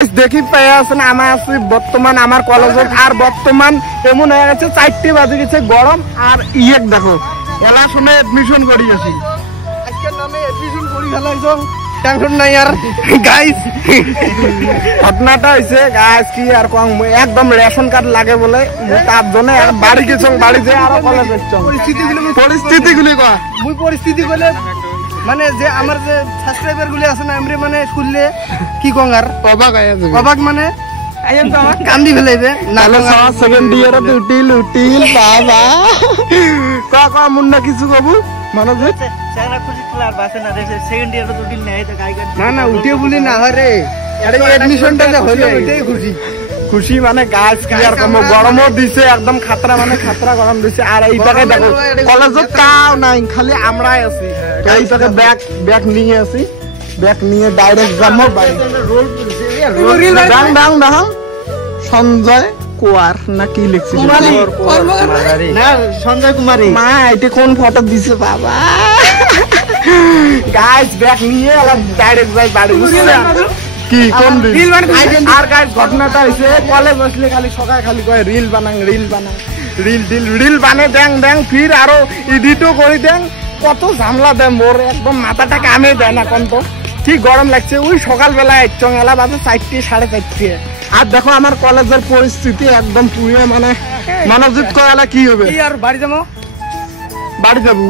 দেখি পেয়ে আছেন আমার আছি বর্তমান আমার কলেজে আর বর্তমান এমন হয়ে গেছে 4টা বাজে গেছে গরম আর ইয়েক দেখো এলা শুনে এডমিশন করি আছি আজকের নামে এডমিশন করি ফেলাইছো টেনশন নাই আর গাইস ঘটনাটা হইছে গাইস কি আর কম একদম রেশন কার্ড লাগে বলে তার জন্য বাড়ি গেছং বাড়ি যে আর কলেজ যাচ্ছং পরিস্থিতিগুলি কয় মুই পরিস্থিতি কইলে মানে যে আমার যে সাবস্ক্রাইবার গুলি আছে না আমরা মানে শুনলে কি কং আর অবাক হয়ে যাবে অবাক মানে আইন তো আমার কান্দি ফেলাইবে নালে সেকেন্ড ইয়ারে উটিল বাবা কা মুন্না কিছু কবু মানে যে চায়না খুশি খেলার বাসে না দেশে সেকেন্ড ইয়ারে উটিল নাই তো গাই না উঠে বলি না হরে আরে এডমিশনটা যে হলো ওইটাই খুশি খুশি মানে গাছ কি আর কম গরমও দিছে একদম খাতরা মানে খাতরা গরম দিছে আর এইটাকে দেখো কলেজে কাও নাই খালি আমরাই আছি তো এইটাকে ব্যাগ নিয়ে আসি ব্যাগ নিয়ে ডাইরেক্ট যাবো বাড়ি ডাং ডাং ডাং সঞ্জয় কুমার না কি লিখছিস না সঞ্জয় কুমারী মা এটা কোন ফটো দিছে বাবা গাইস ব্যাগ নিয়ে আলাদা ডাইরেক্ট যাই বাড়ি বুঝছেন কি কোন রিল আর গাইস ঘটনাটা হইছে কলেজ আসলে খালি সকাল খালি কয় রিল বানাং রিল বানে দেং ফির আরো এডিটও করি দেন কত ঝামলা দেয় মোর একদম মাথাটা কামে দেয় না কোন তো ঠিক গরম লাগছে ওই সকালবেলা একচং এলা বাজে 4টা 4:30 আর দেখো আমার কলেজের পরিস্থিতি একদম পুরো মানে মানবজিৎ কয়ালা কি হবে আর বাড়ি যাবো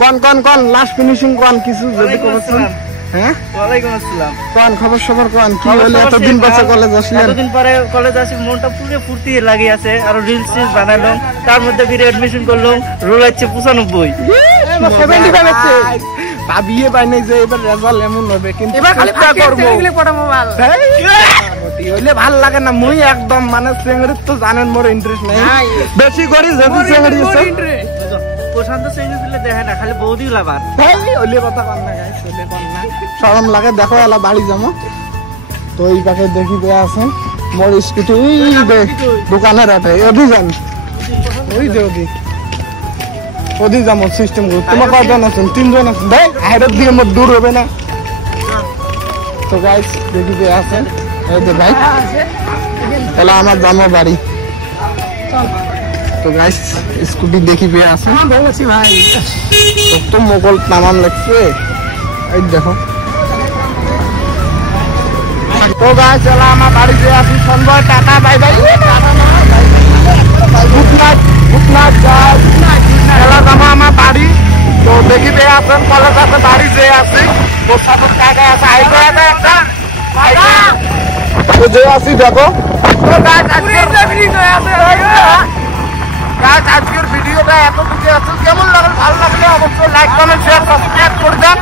কোন লাস্ট ফিনিশিং কোন কিছু যদি করছেন হ্যাঁ ওয়ালাইকুম আসসালাম কোন খবর কি হলো এতদিন পরে কলেজ আসলেন এতদিন পরে কলেজ আসি মনটা পুরো ফুর্তি লাগি আছে আর রিলস বানাইলাম তার মধ্যে ফিরে এডমিশন করলাম রোল হচ্ছে 95 75 হচ্ছে ভাবিয়ে পাই নাই যে এবার রেজাল্ট এমন হবে কিন্তু এবার খালি করব এগুলো পড়াবো ভালো হইলে ভাল লাগে না মুই একদম মানে চেংড়ির তো জানেন মোর ইন্টারেস্ট নাই বেশি করি যদি চেংড়ি আছে প্রশান্ত চেঞ্জ দিলে দেখে না খালি বৌদি লাভার ওইলে কথা কর না গাইস ওইলে কর না শরম লাগে দেখো এলা বাড়ি যাবো তো এই পাকে দেখি বে আছে মোর স্কুটি দোকানের আটে অভিযান ওই যে ওদি যাবো সিস্টেম গ্রুপ তোমার কয়জন আছেন 3 জন আছেন ভাই হাইরের দিকে মোর দূর হবে না তো গাইস দেখি বে আছে এই যে ভাই এলা আমার যাবো বাড়ি তো গাইস স্কুটি দেখি পেয়ে আছে বলছি ভাই কত মোগল নামান লাগছে এই দেখো তো গাইস চলা আমার বাড়িতে আসি সন্ধ্যা টাটা বাই বাই টাটা না গুড নাইট গাইস চলা যাবো আমার বাড়ি তো দেখি পেয়ে আছেন কলেজ আছে বাড়ি যে আছে তোর সাথে টাকা আছে আইবে একটা তো যে আসি দেখো তো গাইস আজকে ভিডিও আছে গাইস আজকের ভিডিওটা এতটুকু আছে কেমন লাগলো ভালো লাগলে অবশ্যই লাইক কমেন্ট শেয়ার সাবস্ক্রাইব করে দেন